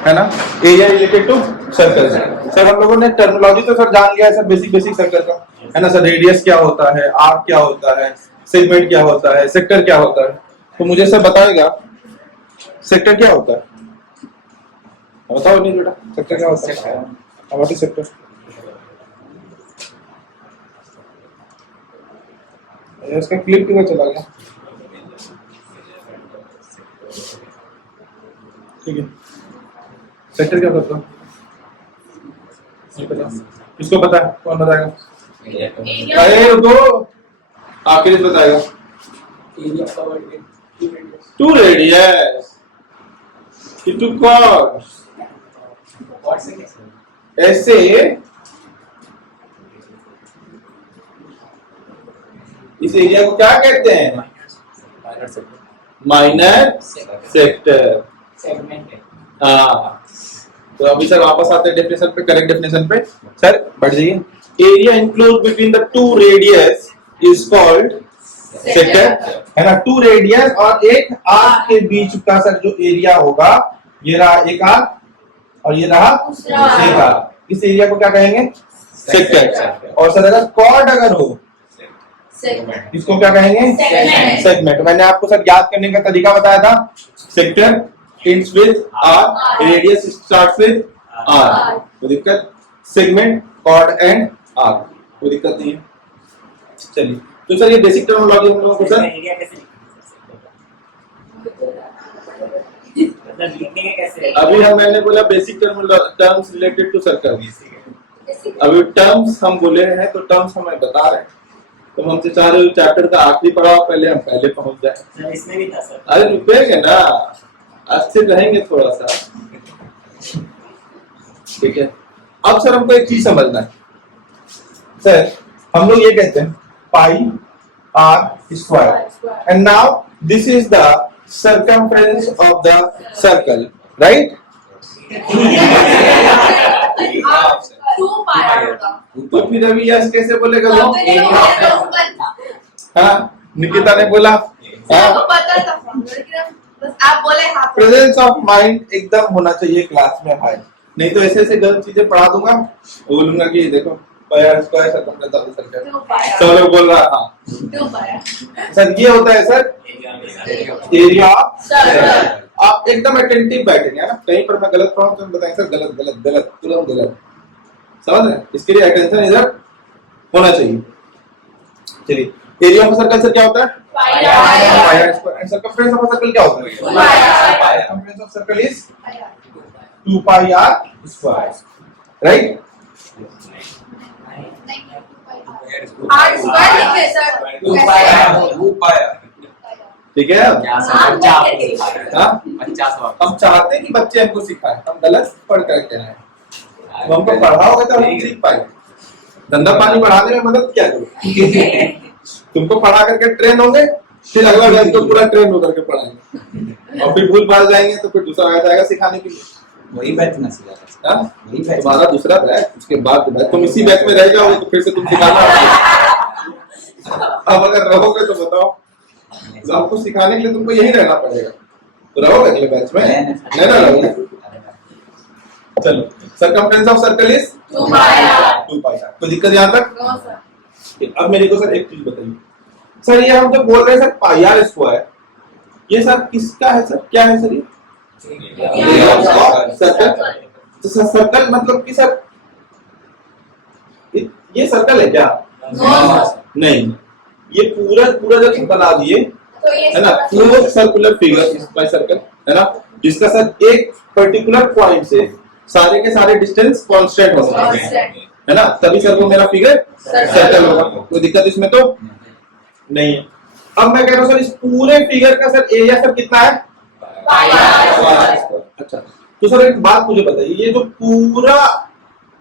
है ना, area related to circle. Sir हम लोगों ने टर्मिनोलॉजी तो सर जान लिया है सर, बेसिक बेसिक सर्कल का, है ना सर। रेडियस क्या होता है, आर्क क्या होता है, सेगमेंट क्या होता है, सेक्टर क्या होता है। तो मुझे सर बताएगा सेक्टर क्या होता है, बताओ नहीं बेटा, सेक्टर क्या होता है? What is sector? इसका क्लिप किधर चला गया? ठीक है, सेक्टर क्या करता है? किसको पता है? कौन बताएगा? अरे रुको, आखिर बताएगा। टू रेडियस, टू कॉर्ड्स, ऐसे इस एरिया को क्या कहते हैं? Minor sector. हाँ, तो अभी सर वापस आते हैं डेफिनेशन पे, करेक्ट डेफिनेशन पे। सर बढ़ जाइए। Area enclose between the two radius is called sector, है ना। टू रेडियस और एक आर्क के बीच का सर जो एरिया होगा, ये रहा एक आर्क और ये रहा एक आर्क, इस एरिया को क्या कहेंगे? सेक्टर। और सर अगर कॉर्ड अगर हो, इसको क्या कहेंगे? सेगमेंट। मैंने आपको सर याद करने का तरीका बताया था। Sector ends with R, radius starts with R, कोई दिक्कत? सेगमेंट, कॉर्ड एंड आर्क, कोई दिक्कत नहीं है। चलिए, तो सर ये बेसिक टर्मिनोलॉजी हम लोगों को सर एरिया कैसे लिखने के कैसे? अभी मैंने बोला basic terms related to circle. अभी टर्म्स हम बोले हैं तो टर्म्स हमें बता रहे हैं, तो हमसे चाह रहे हो चैप्टर का आखिरी पढ़ाओ पहले हम पहले पहुंच जाए। इसमें भी था सर। अरे रुकेंगे ना, अस्थिर रहेंगे थोड़ा सा, ठीक है। अब सर हमको एक चीज समझना है सर, हम लोग ये कहते हैं pi r square, and now this is the circumference of the circle, right? तो फिर अभी यस कैसे बोलेगा लोग? हाँ, निकिता ने बोला आप बोले हाँ। प्रेजेंस ऑफ माइंड एकदम होना चाहिए क्लास में हाई, नहीं तो ऐसे ऐसे गलत चीजें पढ़ा दूंगा, बोलूंगा कि देखो पाया square circumference of the circle, सब लोग बोल रहा है हाँ। सर ये होता है सर एरिया ऑफ। आप एकदम अटेंटिव बैठेंगे ना, कहीं पर मैं गलत पढ़ाऊं तो बताएंगे सर गलत गलत गलत तुरंत गलत, समझ रहे हैं? इसके लिए अटेंशन इधर होना चाहिए। चलिए, एरिया ऑफ सर्कल सर क्या होता है? Pi square, and circumference of circle क्या होता है? Circumference of circle is 2 pi r square, right? R square लिखे सर, 2 पाई। ठीक है। हम चाहते हैं कि बच्चे हमको सिखाएं, हम गलत पढ़ करके आए, तो हमको पढ़ाओगे तो हम सीख पाएंगे। धंधा पानी बढ़ाने में मदद क्या करो? तुमको पढ़ा करके ट्रेन होंगे, फिर अगला बैच को पूरा ट्रेन होकर के पढ़ाएंगे, और फिर भूल भाल जाएंगे तो फिर दूसरा आ जाएगा सिखाने के लिए। वही बैच ना सिखाएगा, वही बैच तुम्हारा दूसरा बैच, उसके बाद बैच तुम इसी बैच में रह जाओगे तो फिर से तुम सिखाना। अब अगर रहोगे तो बताओ, तो आपको सिखाने के लिए तुमको यही रहना पड़ेगा, तो रहोगे अगले बैच में? नहीं ना रहोगे। चलो, circumference of circle is 2 pi r. कोई दिक्कत यहाँ तक? अब मेरे को सर एक चीज बताइए सर, ये हम जो बोल रहे हैं सर पाई आर स्क्वायर, ये सर किसका है सर? क्या है सर? ये सर्कल। तो सर्कल मतलब कि सर ये सर्कल है क्या? नहीं, ये पूरा पूरा जो तुम बना दिए है ना, पूरा सर्कुलर फिगर बाय सर्कल, है ना, जिसका सर एक पर्टिकुलर पॉइंट से सारे के सारे डिस्टेंस कांस्टेंट होगा, है ना, तभी सर वो मेरा फिगर सर्कल होगा। कोई दिक्कत इसमें तो नहीं है। अब मैं कह रहा हूँ सर इस पूरे फिगर का सर एरिया सर कितना है? अच्छा, तो सर एक बात मुझे बताइए, ये जो पूरा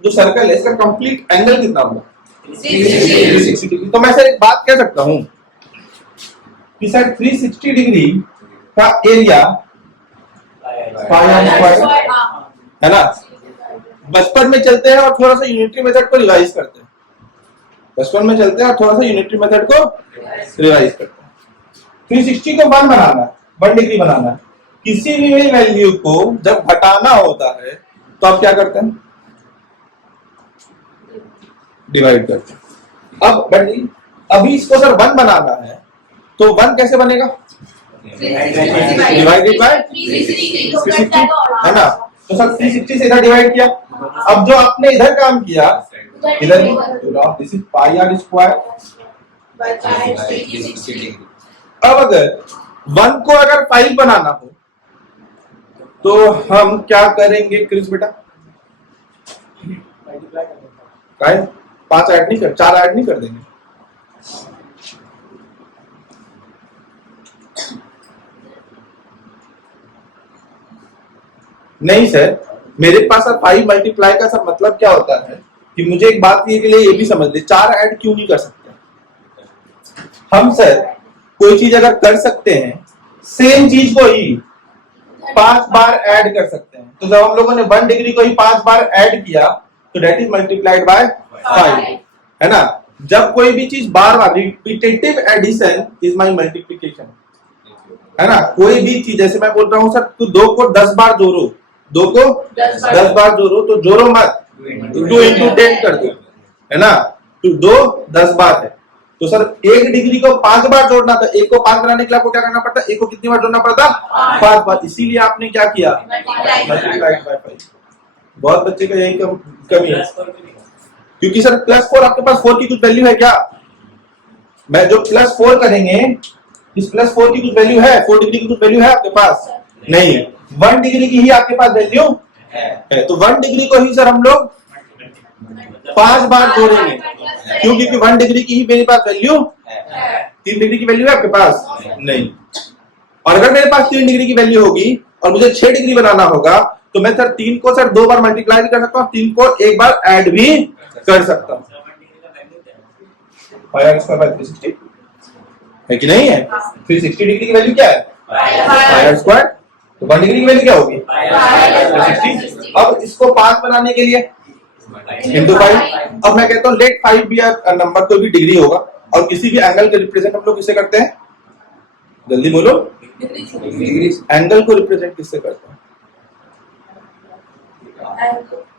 जो सर्कल है इसका कंप्लीट एंगल कितना होगा? 360 डिग्री। तो मैं सर एक बात कह सकता हूँ कि सर 360 डिग्री का एरिया पाई आर स्क्वायर, है ना। बचपन में चलते हैं और थोड़ा सा यूनिटरी मेथड को रिवाइज करते हैं, बचपन में चलते हैं और थोड़ा सा यूनिटरी मेथड को रिवाइज करते हैं। 360 को 1 बनाना है, 1 डिग्री बनाना है, किसी भी वैल्यू को जब घटाना होता है तो आप क्या करते हैं? डिवाइड करते हैं। अब बढ़िए, अभी इसको सर 1 बनाना है तो 1 कैसे बनेगा? डिवाइडेड बाय 360 है ना। तो सर 360 से इधर डिवाइड किया। अब जो आपने इधर काम किया इधर, this is pi r square. अब अगर 1 को अगर 5 बनाना हो तो हम क्या करेंगे क्रिस बेटा? 5 ऐड नहीं कर, 4 ऐड नहीं कर देंगे? नहीं सर, मेरे पास सर 5 मल्टीप्लाई का सर मतलब क्या होता है कि मुझे एक बात के लिए ये भी समझ ले, 4 ऐड क्यों नहीं कर सकते हम? सर कोई चीज अगर कर सकते हैं सेम चीज को ही 5 बार ऐड कर सकते हैं। तो जब हम लोगों ने 1 डिग्री को ही 5 बार ऐड किया तो डेट इज मल्टीप्लाइड बाय 5, है ना। जब कोई भी चीज बार बार, repetitive addition is my multiplication, है ना। कोई भी चीज, जैसे मैं बोल रहा हूँ सर तू 2 को 10 बार जोड़ो, 2 को 10 बार जोड़ो, तो जोड़ो मत, 2 into 10 कर दो, है ना। तो 2 10 बार है। तो सर 1 डिग्री को 5 बार जोड़ना था, 1 को 5 बनाने के लिए आपको क्या करना पड़ता? 1 को कितनी बार जोड़ना पड़ता? 5 बार। इसीलिए आपने क्या किया? Multiplied by 5। बहुत बच्चे का यही कमी है, क्योंकि सर +4 आपके पास 4 की कुछ वैल्यू है क्या? मैं जो +4 करेंगे, इस +4 की कुछ वैल्यू है? 4 डिग्री की कुछ वैल्यू है आपके पास? नहीं है। 1 डिग्री की ही आपके पास वैल्यू है। तो 1 डिग्री को ही सर हम लोग 5 बार जोड़ेंगे, क्योंकि 1 डिग्री की ही मेरे पास वैल्यू है। 3 डिग्री की वैल्यू है आपके पास? नहीं। और अगर मेरे पास 3 डिग्री की वैल्यू होगी और मुझे 6 डिग्री बनाना होगा तो मैं सर 3 को सर 2 बार मल्टीप्लाई भी कर सकता हूँ, 3 को 1 बार ऐड भी कर सकता हूँ। 360 है कि नहीं है? 360 डिग्री की वैल्यू क्या है? Pi square. तो 1 डिग्री की वैल्यू क्या होगी? 360। अब इसको 5 बनाने के लिए इंटू 5। अब मैं कहता हूँ लेट 5 बी अ नंबर, कोई भी डिग्री होगा, और किसी भी एंगल के रिप्रेजेंट हम लोग किससे करते हैं? जल्दी बोलो। एंगल को रिप्रेजेंट किससे करते हैं?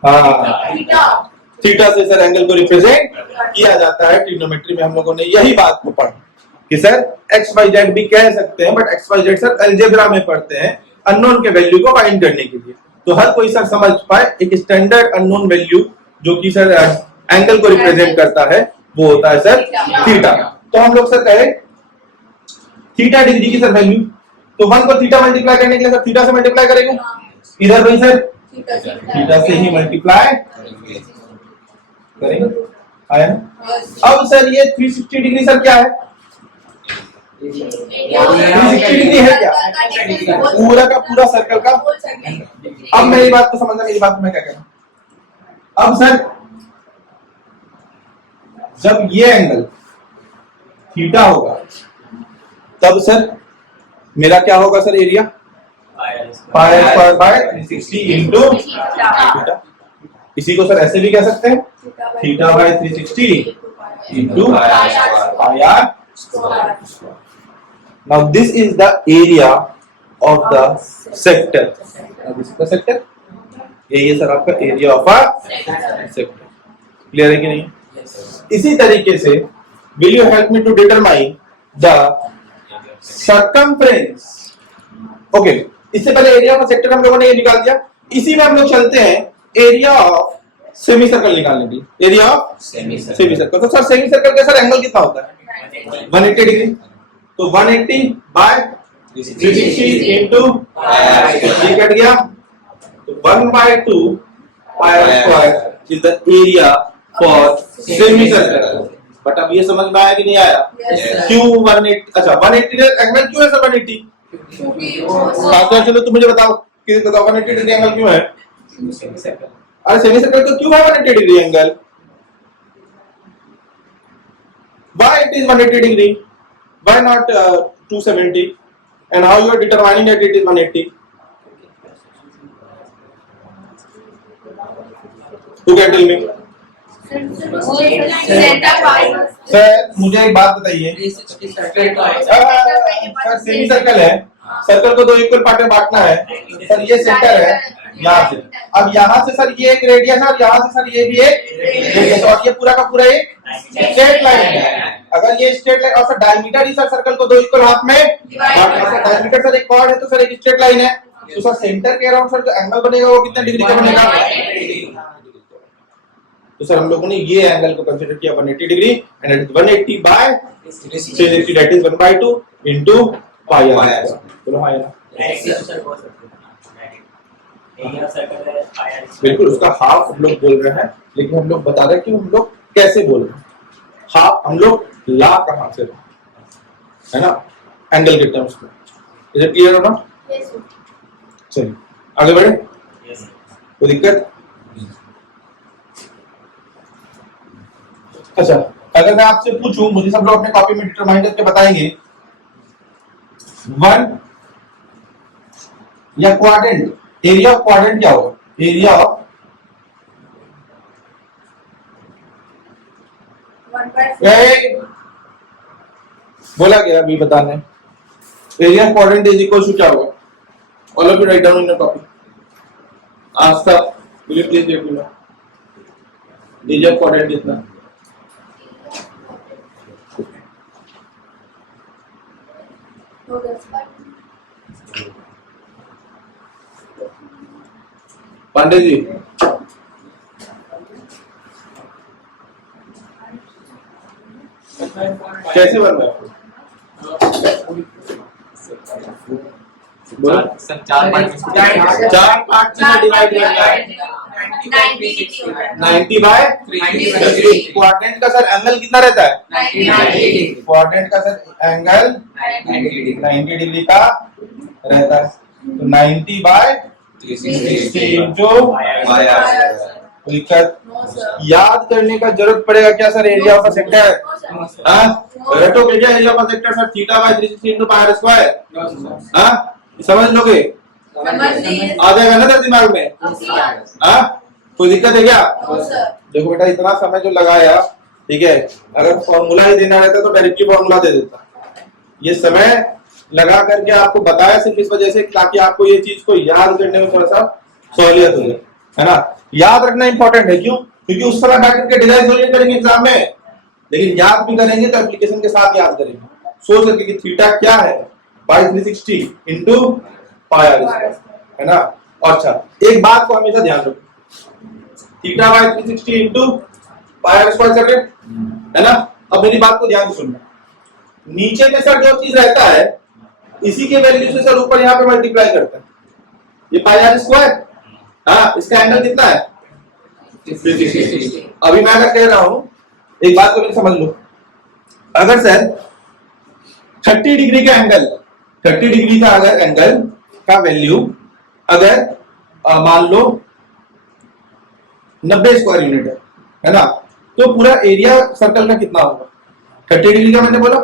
हाँ, थीटा से सर एंगल को रिप्रेजेंट किया जाता है। ट्रिग्नोमेट्री में हम लोगों ने यही बात को पढ़ा कि सर XYZ भी कह सकते हैं, बट XYZ सर अलजेब्रा में पढ़ते हैं अननोन के वैल्यू को फाइंड करने के लिए। तो हर कोई सर समझ पाए एक स्टैंडर्ड अननोन वैल्यू जो कि सर एंगल को रिप्रेजेंट करता है वो होता है सर थीटा। तो हम लोग सर कहे थीटा डिग्री की सर वैल्यू, तो 1 को थीटा मल्टीप्लाई करने के लिए सर थीटा से मल्टीप्लाई करेंगे, इधर भी सर थीटा से ही मल्टीप्लाई करेंगे, आया ना। अब सर ये 360 डिग्री सर क्या है? 360 डिग्री है क्या? पूरा का पूरा सर्कल का। अब मेरी बात को समझना, मेरी बात को मैं क्या कह रहा हूं। अब सर जब ये एंगल थीटा होगा तब सर मेरा क्या होगा sir? Area pi square by 360 into theta. इसी को सर ऐसे भी कह सकते हैं, theta by 360 into pi r. Now this is the area of the sector. This is the sector, ये सर आपका area of a sector. Clear है कि नहीं? इसी तरीके से will you help me to determine the circumference. Okay, इससे पहले एरिया ऑफ सेक्टर हम लोगों ने ये निकाल दिया। इसी में हम लोग चलते हैं एरिया ऑफ सेमी सर्कल निकालने के लिए। Area of semi circle. तो सर सेमी सर्कल का सर एंगल कितना होता है? 180 डिग्री। तो 180 बाय 360 इंटू ये कट गया, तो 1/2 pi square is the area for semi circle. But अब ये समझ में आया कि नहीं आया? क्यों 180? अच्छा 180 एंगल क्यों है सर 180? चलो तुम मुझे बताओ, किसी बताओ 180 डिग्री एंगल क्यों है? अरे सेमी सर्कल को क्यों है 180 degree angle? Why it is 180 degree? Why not 270? And how you are determining that it is 180? Who can tell me? Sir मुझे एक बात बताइए, सर सेमी सर्कल है सर्कल को दो इक्वल पार्ट में बांटना है सर, ये सेंटर है यहाँ से, अब यहाँ से सर ये एक रेडियस है और यहाँ से सर ये भी एक रेडियस, और ये पूरा का पूरा एक स्ट्रेट लाइन है। अगर ये स्ट्रेट लाइन और सर डायमीटर ही सर सर्कल को दो इक्वल हाफ में बांटना है, डायमीटर सर एक कॉर्ड है तो सर एक स्ट्रेट लाइन है, तो सर सेंटर के अराउंड सर जो एंगल बनेगा वो कितने डिग्री का बनेगा? तो सर हम लोगों ने ये एंगल को कंसीडर किया 180 degree and it is 180 by 360 that is 1/2 into pi r. बोलो हाँ या बिल्कुल, उसका हाफ हम लोग बोल रहे हैं, लेकिन हम लोग बता रहे हैं कि हम लोग कैसे बोल रहे हैं। हाफ हम लोग ला कहां से है ना, एंगल के टर्म्स में। इज इट क्लियर हो ना? चलिए आगे बढ़े, कोई दिक्कत? अच्छा, अगर मैं आपसे पूछूं, मुझे सब लोग अपने कॉपी में डिटरमाइन करके बताएंगे, वन या क्वाड्रेंट, एरिया ऑफ क्वाड्रेंट क्या होगा? एरिया ऑफ बोला गया अभी बताने, area of quadrant is equal to क्या होगा? All of you write down in your copy. Astha will you please let me know area of quadrant कितना? पांडे जी कैसे बन रहा है? सर 4 पार्ट में डिवाइड करना है 90 बाय 3। क्वाड्रेंट का सर एंगल कितना रहता है? 90। क्वाड्रेंट का सर एंगल 90 डिग्री का रहता है, तो 90 बाय 360 जो दिक्कत याद करने का जरूरत पड़ेगा क्या sir? Area of a sector, हाँ रटो क्या area of a sector sir? Theta by 360 into pi r square, हाँ समझ लोगे? आ जाएगा ना सर दिमाग में? हाँ कोई दिक्कत है क्या? देखो बेटा, इतना समय जो लगाया, ठीक है, अगर फॉर्मूला ही देना रहता तो डायरेक्टली फॉर्मूला दे देता। ये समय लगा करके आपको बताया सिर्फ इस वजह से ताकि आपको ये चीज को याद करने में थोड़ा सा सहूलियत हो जाए, है ना? याद रखना इंपॉर्टेंट है, क्यों? क्योंकि उस समय बैठ करके डिजाइन सोल्यूशन करेंगे एग्जाम में, लेकिन याद भी करेंगे तो एप्लीकेशन के साथ याद करेंगे, सोच करके कि थीटा क्या है by 360 into pi r square, है ना? और अच्छा, एक बात को हमेशा ध्यान रखो, theta by 360 into pi r square कर रहे है ना? अब मेरी बात को ध्यान से सुनना, नीचे में सर जो चीज रहता है इसी के वैल्यू से सर ऊपर यहाँ पे मल्टीप्लाई करता है, ये पाई आर स्क्वायर, हाँ इसका एंगल कितना है? 360। अभी मैं अगर कह रहा हूं, एक बात को समझ लो, अगर सर 30 डिग्री का एंगल, 30 डिग्री का अगर एंगल का वैल्यू अगर मान लो 90 स्क्वायर यूनिट है ना, तो पूरा एरिया सर्कल का कितना होगा? 30 डिग्री का मैंने बोला।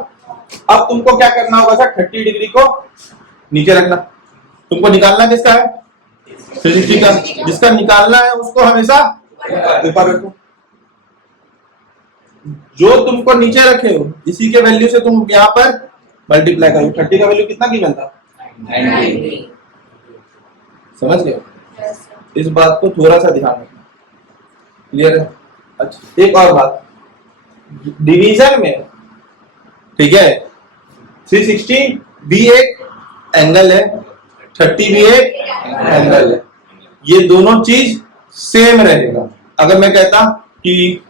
अब तुमको क्या करना होगा सर? 30 डिग्री को नीचे रखना, तुमको निकालना किसका है? 360 का। जिसका निकालना है उसको हमेशा ऊपर रखो, जो तुमको नीचे रखे हो इसी के वैल्यू से तुम यहाँ पर मल्टीप्लाई करो। 30 का वैल्यू कितना गिवन था? 90। समझ गए? इस बात को थोड़ा सा ध्यान रखना, क्लियर है? अच्छा, एक और बात, डिवीजन में, ठीक है, 360 भी एक एंगल है, 30 भी एक एंगल है, ये दोनों चीज सेम रहेगा। अगर मैं कहता कि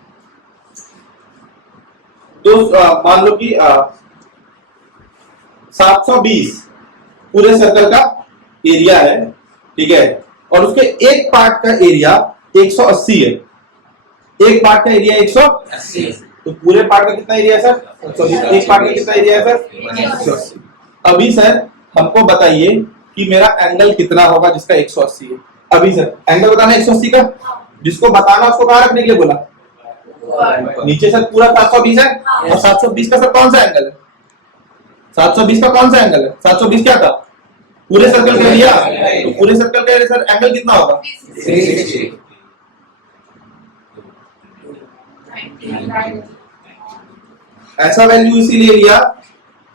तो मान लो कि 720 पूरे सर्कल का एरिया है, ठीक है, और उसके एक पार्ट का एरिया 180 है, एक पार्ट का एरिया 180, तो पूरे पार्ट का कितना एरिया है सर? एक पार्ट का कितना एरिया है सर? 180। अभी सर हमको बताइए कि मेरा एंगल कितना होगा जिसका 180 है। अभी सर एंगल बताना 180 का, जिसको बताना उसको कहां रखने के लिए बोला? नीचे सर पूरा 720 है, और 720 का सर कौन सा एंगल है? 720 का कौन सा एंगल है? 720 क्या था? पूरे सर्कल का एरिया, तो पूरे सर्कल का एरिया सर एंगल कितना होगा? 360। ऐसा वैल्यू इसीलिए लिया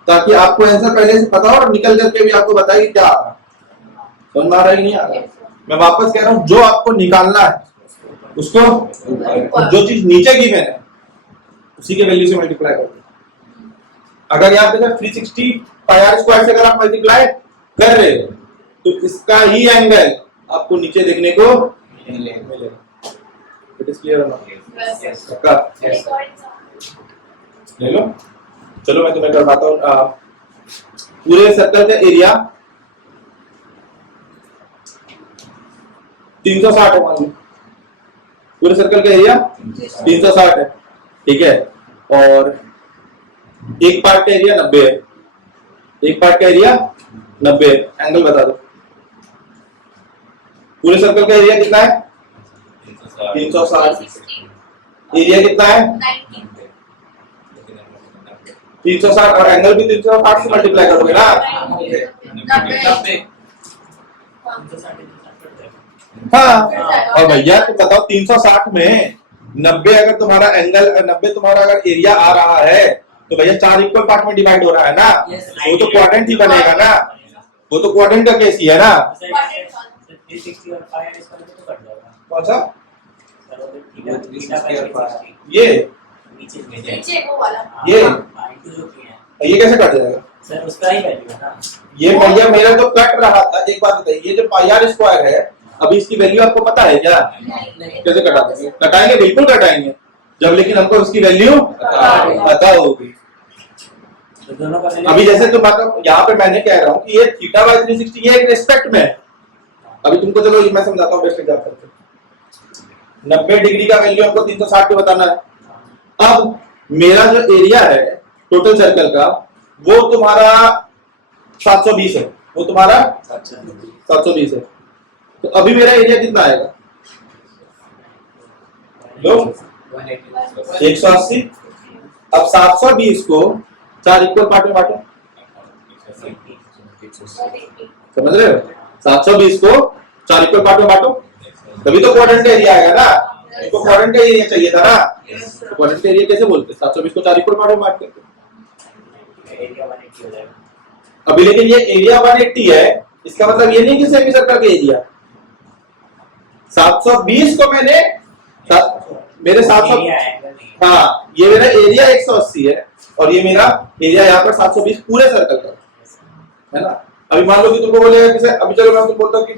ताकि आपको आंसर पहले से पता हो और निकल करके भी आपको बताए कि क्या आ रहा है। समझ आ रहा है कि नहीं आ रहा है? मैं वापस कह रहा हूँ, जो आपको निकालना है उसको जो चीज नीचे गिवन है उसी के वैल्यू से मल्टीप्लाई कर दो। अगर यहाँ पे सर 360 पाई आर स्क्वायर से अगर आप मल्टीप्लाई कर रहे हो तो इसका ही एंगल आपको नीचे देखने को मिलेगा। इट इज क्लियर पक्का? ले लो। चलो मैं तुम्हें करवाता हूँ पूरे सर्कल का एरिया 360 है, मान लो पूरे सर्कल का एरिया 360 है, ठीक है। और एक पार्ट का एरिया 90 है, एक पार्ट का एरिया 90 है। एंगल बता दो। पूरे सर्कल का एरिया कितना है? 360। एरिया कितना है? 360 और एंगल भी 360 से मल्टीप्लाई करोगे ना? हाँ। और भैया तुम बताओ 360 में 90 अगर तुम्हारा एंगल 90 तुम्हारा अगर एरिया आ रहा है तो भैया 4 इक्वल पार्ट में डिवाइड हो रहा है ना? वो तो क्वाड्रेंट ही बनेगा ना? वो तो क्वाड्रेंट का केस ही है ना? कौन सा? ये नीचे वो वाला। ये कैसे कट जाएगा सर? उसका ही वैल्यू है ना ये भैया। मेरा तो कट रहा था। एक बात बताइए, ये जो पाई आर स्क्वायर है अभी इसकी वैल्यू आपको पता है क्या? कैसे कटा देंगे? कटाएंगे, बिल्कुल कटाएंगे जब, लेकिन हमको उसकी वैल्यू पता होगी। तो दोनों का अभी जैसे तुम यहाँ पे मैंने कह रहा हूँ कि ये थीटा बाय 360 ये एक रिस्पेक्ट में है। अभी तुमको चलो मैं समझाता हूँ बेस्ट एग्जांपल से। 90 डिग्री का वैल्यू हमको 360 पे बताना है। अब मेरा जो एरिया है टोटल सर्कल का वो तुम्हारा 720 है, वो तुम्हारा 720 है। तो अभी मेरा एरिया कितना आएगा? लो 180। अब 720 को 4 इक्वल पार्ट में बांटो। समझ रहे हो? 720 को 4 इक्वल पार्ट में बांटो, तभी तो क्वाड्रेंट का एरिया आएगा ना? इसको क्वाड्रेंट का एरिया चाहिए था ना? तो क्वाड्रेंट का एरिया कैसे बोलते हैं? 720 को 4 इक्वल पार्ट में बांट करके। अभी लेकिन ये एरिया 180 है, इसका मतलब ये नहीं कि सेमी सर्कल का एरिया 720 को मैंने मेरे 700 हाँ ये मेरा एरिया 180 है और ये मेरा एरिया यहाँ पर 720 पूरे सर्कल का है ना? अभी मान लो कि तुमको बोलेगा कि अभी चलो मैं तुमको बोलता हूँ कि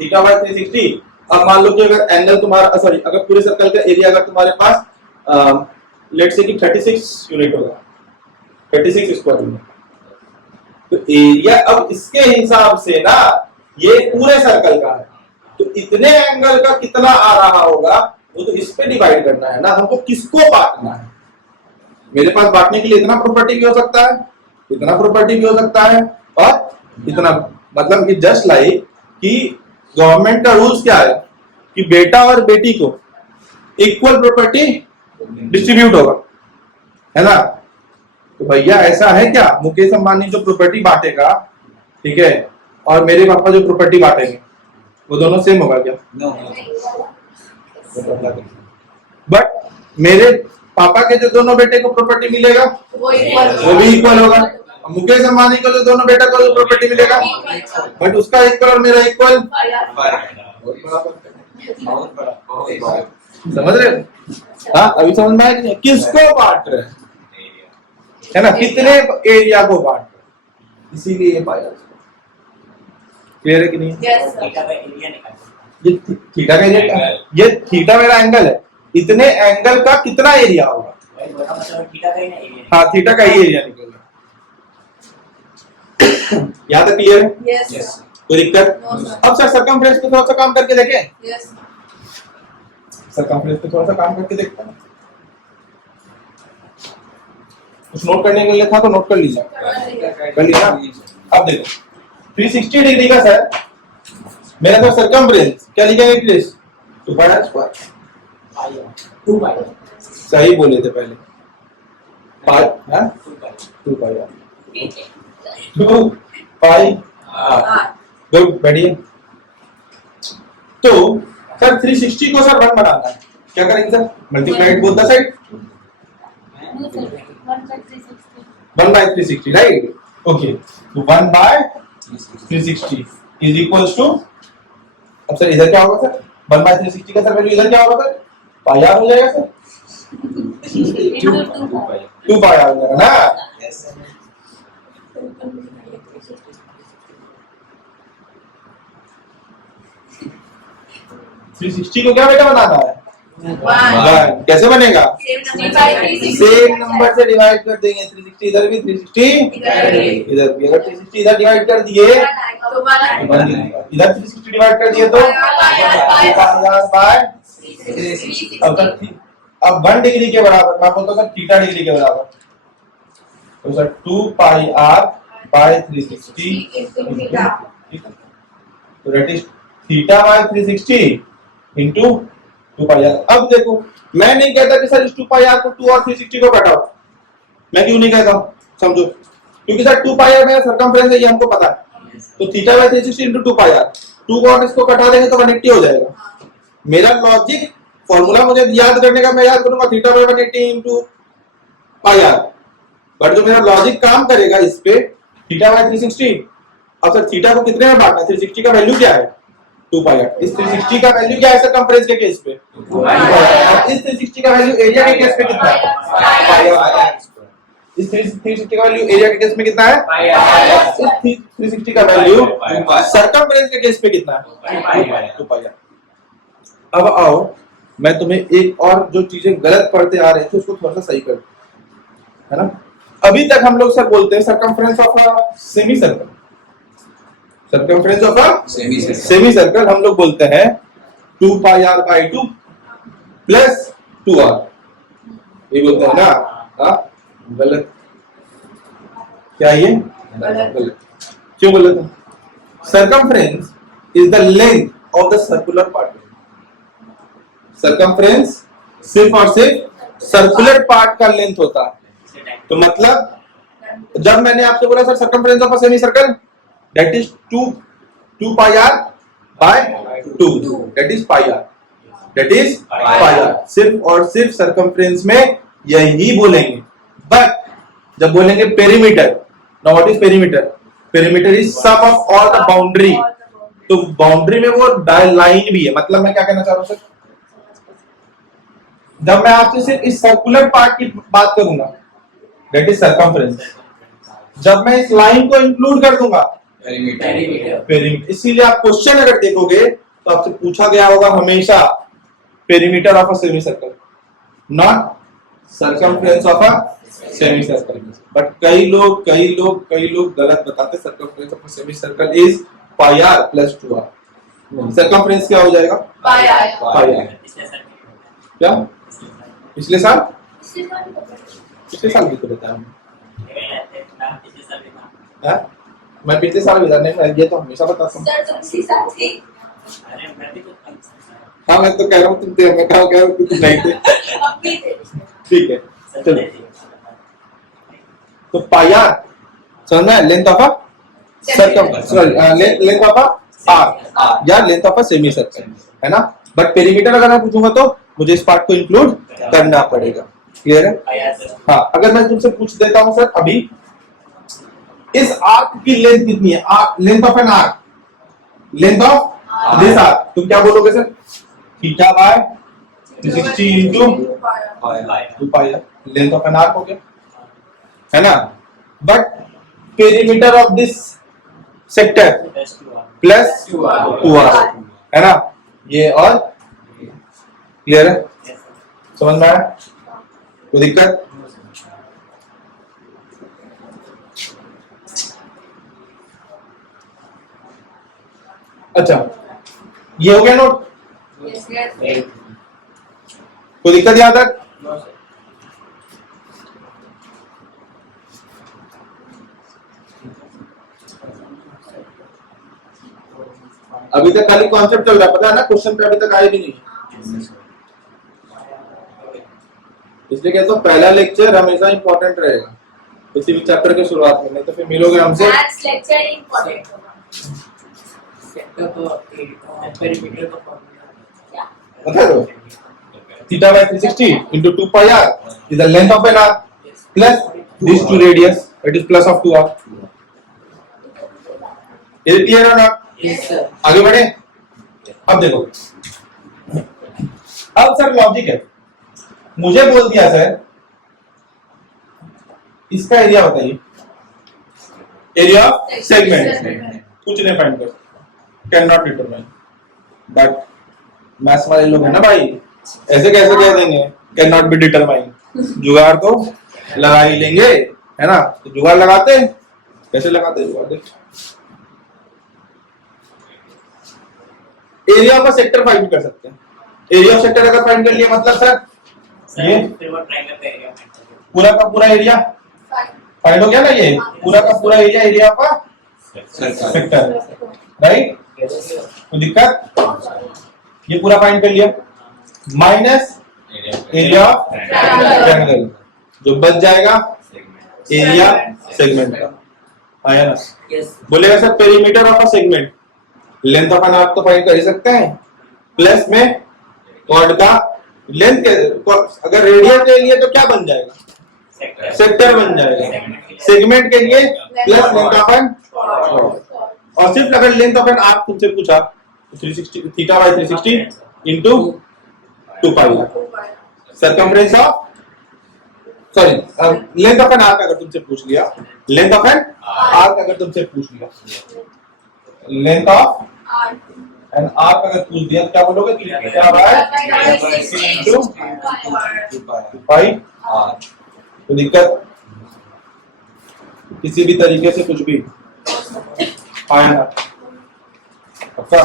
थीटा बाय 360। अब मान लो कि अगर एंगल तुम्हारा सॉरी अगर पूरे सर्कल का एरिया अगर तुम्हारे पास लेट से कि 36 यूनिट होगा, 36 स्क्वायर यूनिट, तो एरिया अब इसके हिसाब से ना ये पूरे सर्कल का है तो इतने एंगल का कितना आ रहा होगा वो तो इस पे डिवाइड करना है ना। हमको किसको बांटना है? मेरे पास बांटने के लिए इतना प्रॉपर्टी भी हो सकता है, इतना प्रॉपर्टी भी हो सकता है और इतना, मतलब कि जस्ट लाइक कि गवर्नमेंट का रूल्स क्या है कि बेटा और बेटी को इक्वल प्रॉपर्टी डिस्ट्रीब्यूट होगा, है ना? तो भैया ऐसा है क्या? मुकेश अंबानी जो प्रॉपर्टी बांटेगा, ठीक है, और मेरे पापा जो प्रॉपर्टी बांटेंगे वो दोनों सेम होगा क्या? बट मेरे पापा के जो दोनों बेटे को प्रॉपर्टी मिलेगा वो भी इक्वल होगा। मुकेश अंबानी को जो दोनों बेटा को प्रॉपर्टी मिलेगा बट उसका इक्वल और मेरा इक्वल। समझ रहे हो? हाँ अभी समझ में आया कि नहीं? किसको बांट रहे हैं, है ना? कितने एरिया को बांट रहे हैं, इसीलिए ये पाया। क्लियर है कि नहीं? ये थीटा का एरिया, ये थीटा मेरा एंगल है, इतने एंगल का कितना एरिया होगा? हाँ थीटा का ही एरिया निकलेगा। यहाँ तक क्लियर है? कोई दिक्कत? अब सर सरकमफ्रेंस पे थोड़ा सा काम करके देखें। सरकमफ्रेंस पे थोड़ा सा काम करके देखते हैं। कुछ नोट करने के लिए था तो नोट कर लीजिए, कर लिया। अब देखो 360 डिग्री का सर मेरा तो सरकमफ्रेंस क्या लिखेंगे प्लीज? 2 pi square. 2 पाई सही बोले थे पहले। 2 पाई 2 पाई गुड, बढ़िया। तो सर 360 को सर 1 बनाना है, क्या करेंगे sir? Multiply both the side. 1 by 360, right? Okay. So 1 by 360 is equals to, अब सर इधर क्या होगा सर? 1 by 360 का सर वैल्यू इधर क्या होगा सर? पाई आर हो जाएगा सर? 2 पाई आर हो जाएगा ना? Yes. 360 को क्या बेटा बनाना है? 1 कैसे बनेगा? सेम नंबर से डिवाइड कर देंगे। 360 इधर भी, 360 इधर भी। अगर 360 इधर डिवाइड कर दिए, इधर 360 डिवाइड कर दिए तो अब 1 डिग्री के बराबर, मैं बोलता हूँ सर थीटा डिग्री के बराबर, तो सर 2 पाई आर बाय 360, तो that is theta by 360 into 2 pi r. अब देखो, मैं नहीं कहता कि सर इस 2 पाई आर को 2 और 360 को घटाओ, मैं क्यों नहीं कहता समझो, क्योंकि सर 2 पाई आर में सर्कमफ्रेंस है, ये हमको पता है। तो theta by 360 into 2 pi r, 2 को और इसको घटा देंगे तो 180 हो जाएगा। मेरा लॉजिक फॉर्मूला मुझे याद करने का, मैं याद करूंगा theta by 180 into pi r, but जो मेरा लॉजिक काम करेगा इस पे थीटा बाय 360। अब सर थीटा को कितने में बांटना है? 360 का वैल्यू क्या है? 2 पाई आर। इस 360 का वैल्यू क्या है सर्कमफ्रेंस के केस पे? 2 पाई आर। इस 360 का वैल्यू एरिया के केस पे कितना है? पाई आर। इस 360 का वैल्यू एरिया के केस में कितना है? पाई आर। इस 360 का वैल्यू सर्कमफ्रेंस के केस पे कितना है? 2 पाई आर। अब आओ, मैं तुम्हें एक और जो चीजें गलत पढ़ते आ रहे थे उसको थोड़ा सा सही कर, है ना? अभी तक हम लोग सर बोलते हैं circumference of a semi circle, circumference of a semi circle हम लोग बोलते हैं 2 pi r by 2 plus 2 are, ये बोलते हैं ना? हाँ, गलत। क्या ये गलत? क्यों गलत है? Circumference is the length of the circular part. Circumference सिर्फ और सिर्फ सर्कुलर पार्ट का लेंथ होता है। तो मतलब जब मैंने आपसे बोला sir circumference of a semi circle that is 2 pi r by 2, that is pi r, that is pi r. सिर्फ और सिर्फ सर्कमफ्रेंस में यही बोलेंगे। बट जब बोलेंगे perimeter, now what is perimeter? Perimeter is sum of all the boundary. तो boundary में वो लाइन भी है। मतलब मैं क्या कहना चाह रहा हूं सर, जब मैं आपसे सिर्फ इस सर्कुलर पार्ट की बात करूंगा दैट इज सर्कमफ्रेंस, जब मैं इस लाइन को इंक्लूड कर दूंगा पेरीमीटर। इसीलिए आप क्वेश्चन अगर देखोगे तो आपसे पूछा गया होगा हमेशा perimeter of a semi circle, not circumference of a semi circle. But कई लोग गलत बताते, circumference of a semi circle is pi r plus 2 r. Circumference क्या हो जाएगा? Pi r. क्या पिछले साल भी तो बताया मैं पिछले साल भी जानने में, ये तो हमेशा बताता हूँ। हाँ, मैं तो कह रहा हूँ तुम थे, मैं कह रहा हूँ तुम नहीं थे। ठीक है, चलो। तो पाई आर समझना है, length of a circum, length of a arc या length of a semi circle, है ना? बट पेरीमीटर अगर मैं पूछूंगा तो मुझे इस पार्ट को इंक्लूड करना पड़ेगा। क्लियर है? हाँ, अगर मैं तुमसे पूछ देता हूं सर अभी इस आर्क की लेंथ कितनी है? Length of an arc, length of this arc, तुम क्या बोलोगे sir? Theta by 360 into 2 pi r, length of an arc हो गया, है ना? But perimeter of this sector plus 2 r, है ना? ये और क्लियर है? समझ में आया? कोई दिक्कत? अच्छा, ये हो गया नोट? कोई दिक्कत यहां तक? अभी तक खाली कॉन्सेप्ट चल रहा है, पता है ना? क्वेश्चन पे अभी तक आए भी नहीं। इसलिए कहता हूँ पहला लेक्चर हमेशा इंपॉर्टेंट रहेगा किसी भी चैप्टर के शुरुआत में, नहीं तो फिर मिलोगे हमसे। लेक्चर इंपॉर्टेंट बता दो, theta by 360 into 2 pi r is the length of an arc plus these two radius। It is plus of 2r. Is it clear और नॉट? Yes, sir. आगे बढ़े. अब देखो, अब सर लॉजिक है, मुझे बोल दिया सर इसका एरिया बताइए, एरिया ऑफ सेगमेंट. कुछ नहीं फाइंड कर, can not determine. But maths वाले लोग हैं ना भाई, ऐसे कैसे कह देंगे कैन नॉट बी डिटरमाइन. जुगाड़ तो लगा ही लेंगे, है ना. तो जुगाड़ लगाते हैं, कैसे लगाते हैं जुगाड़. देखो, एरिया ऑफ सेक्टर फाइंड कर सकते हैं. एरिया ऑफ सेक्टर अगर फाइंड कर लिया मतलब सर ये फिर वो ट्रायंगल का एरिया फाइंड करो. पूरा का पूरा एरिया फाइंड हो गया ना. ये पूरा का पूरा एरिया का सेक्टर, राइट. कोई दिक्कत? ये पूरा फाइंड कर लिया माइनस एरिया ऑफ ट्रायंगल, जो बच जाएगा एरिया सेगमेंट का. आया ना. यस. बोलेगा sir perimeter of a segment, length of an arc तो फाइंड कर ही सकते हैं, प्लस में कॉर्ड का लेंथ के, अगर रेडियस ले लिए तो क्या बन जाएगा, सेक्टर बन जाएगा. सेगमेंट के लिए प्लस लेंथ ऑफ एन, और सिर्फ अगर लेंथ ऑफ एन आर्क तुमसे पूछा तो 360 theta by 360 into 2 pi circumference of, sorry length of an arc अगर तुमसे पूछ लिया, लेंथ ऑफ एन आर्क अगर तुमसे पूछ लिया, लेंथ ऑफ एन आर्क अगर पूछ दिया तो क्या बोलोगे, थीटा बाय 2 पाई आर. तो दिक्कत किसी भी तरीके से कुछ भी आया ना. पक्का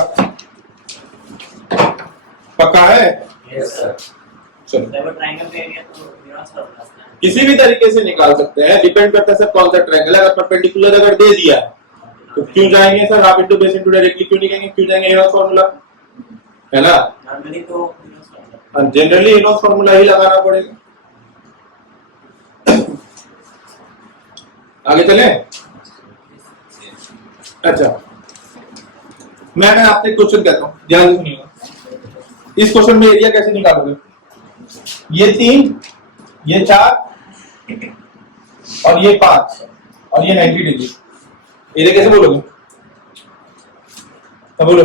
पक्का है. Yes sir. चलो जब ट्रायंगल का एरिया तो यूनिवर्स का होता है. किसी भी तरीके से निकाल सकते हैं, डिपेंड करता है सर कौन सा ट्रायंगल. अगर परपेंडिकुलर अगर दे दिया तो क्यों जाएंगे sir half into base into directly, क्यों नहीं कहेंगे, क्यों जाएंगे इनवर्स फार्मूला, है ना. नॉर्मली तो यूनिवर्स का होता है. जनरली इनवर्स फार्मूला ही लगाना पड़ेगा. आगे चले. अच्छा, मैं आपसे क्वेश्चन कहता हूँ, ध्यान से सुनिएगा. इस क्वेश्चन में एरिया कैसे निकालोगे, ये 3, ये 4 और ये 5 और ये 90 डिग्री, एरिया कैसे बोलोगे, तो बोलो.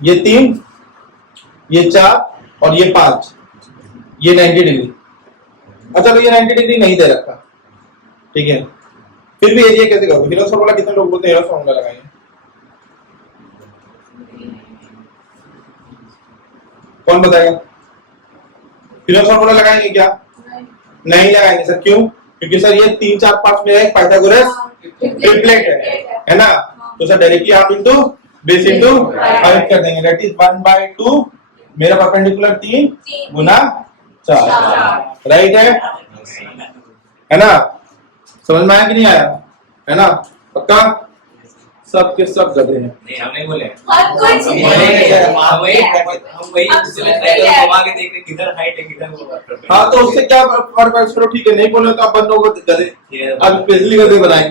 ये 3, ये 4 और ये 5, ये 90 डिग्री. अच्छा तो ये 90 डिग्री नहीं दे रखा, ठीक है, फिर भी एरिया कैसे करोगे. हिरोस फार्मूला कितने लोग बोलते हैं हिरोस फार्मूला लगाएंगे, कौन बताएगा. हिरोस फार्मूला लगाएंगे क्या, नहीं लगाएंगे सर. क्यों, क्योंकि सर ये 3 4 5 में एक पाइथागोरस ट्रिपलेट है ना. तो सर डायरेक्टली आप इनटू बेस इनटू हाइट कर देंगे, दैट इज 1/2 मेरा परपेंडिकुलर 3 गुना 4, राइट है ना. समझ में आया कि नहीं आया, है ना. पक्का सब के सब गधे हैं. नहीं हम नहीं बोले. हर कुछ हम वही घुमा के देख रहे किधर हाइट है किधर वो. हाँ तो उससे क्या फर्क है. चलो ठीक है, नहीं बोले तो आप बंदों को गधे, अब स्पेशली गधे बनाएंगे.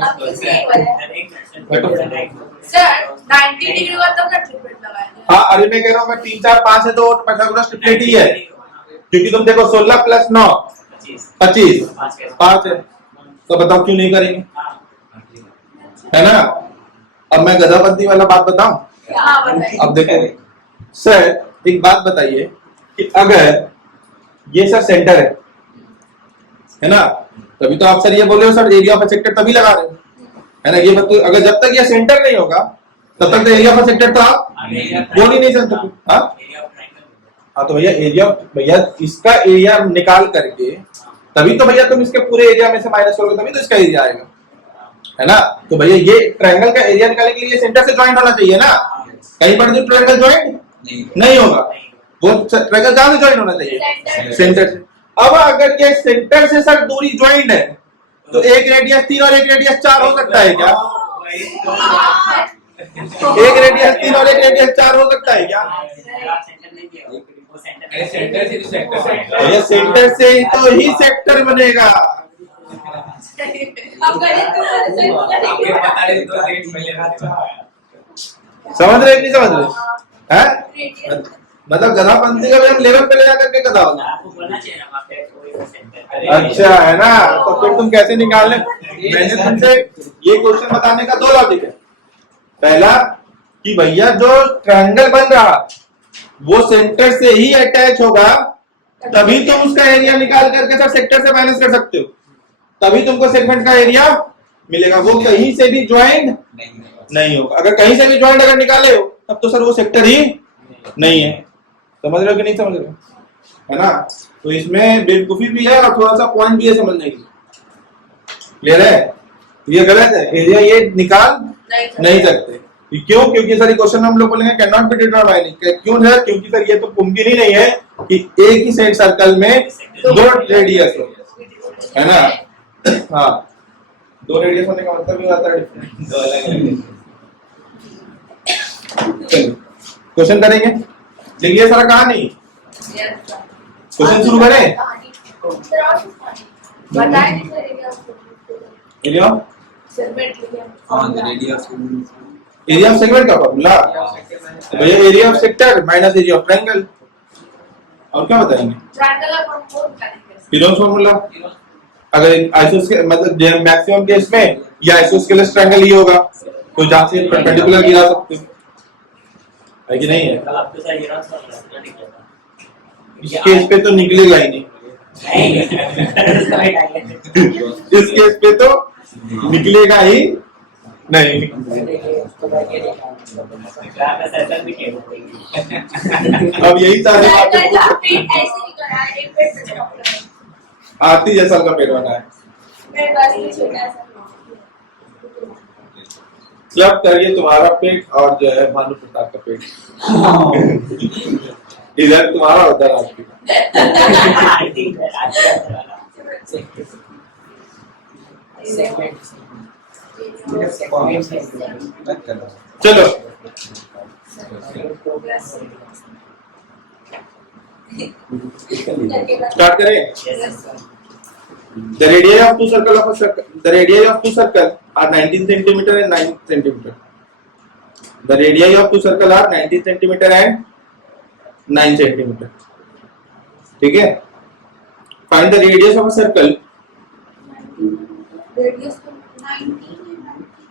सर 90 डिग्री का तब ना ट्रिपलेट लगाएंगे. हाँ अरे मैं कह रहा हूँ, मैं 3 4 5 है तो पाइथागोरस ट्रिपलेट ही है, क्योंकि तुम देखो 16 प्लस 9 25 5 है. तो बताओ क्यों नहीं करेंगे, है ना. अब मैं गधापंती वाला बात बताऊं. हाँ बताइए. अब देखो सर, एक बात बताइए कि अगर ये सर सेंटर है ना, तभी तो आप सर ये बोल रहे हो सर एरिया ऑफ सेक्टर तभी लगा रहे हो, है ना. ये बात अगर जब तक ये सेंटर नहीं होगा तब तक तो एरिया ऑफ सेक्टर तो आप बोल ही नहीं सकते. हाँ तो भैया एरिया, भैया इसका एरिया निकाल करके तभी तो भैया तुम इसके पूरे एरिया में से माइनस करोगे तभी तो इसका एरिया आएगा, है ना. तो भैया ये ट्रायंगल का एरिया निकालने के लिए सेंटर से ज्वाइंट होना चाहिए ना. कहीं पर जो ट्रायंगल ज्वाइंट नहीं होगा, वो ट्रायंगल कहां से ज्वाइंट होना चाहिए, सेंटर से. अब अगर ये सेंटर से सर दूरी ज्वाइंट है तो एक रेडियस 3 और एक रेडियस 4 हो सकता है क्या, एक रेडियस 3 और एक रेडियस 4 हो सकता है क्या. सेंटर से ये सेंटर से ही तो ही सेक्टर बनेगा. अब गणित तो आपके पता नहीं तो रेट मिलेगा. समझ रहे कि नहीं समझ रहे हैं. मतलब गधापंथी का भी हम लेवल पे ले जाकर के गधा होना। आपको बोलना चाहिए ना वहाँ पे कोई सेंटर अच्छा है ना, तो फिर तुम कैसे निकालने? मैंने तुमसे ये क्वेश्चन बताने का 2 लॉजिक है। पहला कि भैया जो ट्रायंगल बन रहा वो सेंटर से ही अटैच होगा, तभी तुम उसका एरिया निकाल करके सर सेक्टर से माइनस कर सकते हो, तभी तुमको सेगमेंट का एरिया मिलेगा। वो कहीं से भी ज्वाइंट नहीं होगा। अगर कहीं से भी ज्वाइंट अगर निकाले हो तब तो सर वो सेक्टर ही नहीं है। समझ रहे हो कि नहीं समझ रहे हो, है ना? तो इसमें बेवकूफी भी है और थोड़ा सा पॉइंट भी है समझने की। क्लियर है? ये गलत है, एरिया ये निकाल नहीं सकते। क्यों? क्योंकि सर क्वेश्चन हम लोग बोलेंगे can not be determined by any. क्यों है? क्योंकि सर ये तो मुमकिन ही नहीं है कि एक ही सेट सर्कल में 2 रेडियस हो, है ना? हाँ, 2 रेडियस होने का मतलब भी आता है डिफरेंट। क्वेश्चन करेंगे, देखिए सारा कहानी। क्वेश्चन शुरू करें। एरिया ऑफ सेगमेंट का फॉर्मूला भैया area of sector minus area of triangle. और क्या बताएंगे? फॉर्मूला अगर आइसोस्केल मतलब मैक्सिमम केस में या आइसोस्केलस ट्रायंगल ही होगा, तो जहां से परपेंडिकुलर गिरा सकते हो, है कि नहीं है? आपके साथ ये रास्ता निकला था। इस केस पे तो निकलेगा ही नहीं। इस केस पे तो निकलेगा ही नहीं। अब यही सारी बातें आरती जैसा का पेट बना है। क्लब करिए तुम्हारा पेट और जो है भानु प्रताप का पेट। इधर तुम्हारा उधर आपकी। चलो स्टार्ट करें। The radii of two circle of a circle. The radii of two circle are 19 centimeter and 9 centimeter. The radii of two circle are 19 centimeter and 9 centimeter. ठीक है? Find the radius of a circle.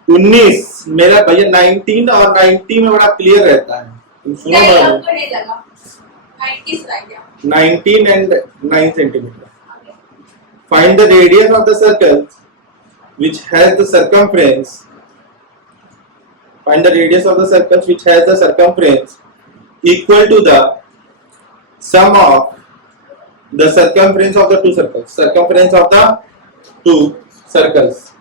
19 मेरा भैया 19 और 90 में बड़ा clear रहता है। तुम सुनो ना। 19 and 9 centimeter. Find the radius of the circle which has the circumference. Find the radius of the circle which has the circumference equal to the sum of the circumference of the two circles. Circumference of the two circles.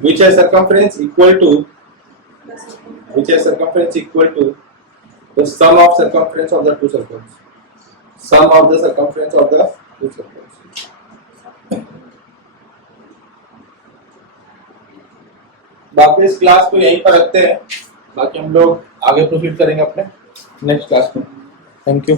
Which has circumference equal to the sum of circumference of the two circles. Sum of the circumference of the two circles. बाकी इस class को यहीं पर रखते हैं, बाकी हम लोग आगे प्रोसीड करेंगे अपने नेक्स्ट क्लास में। Thank you.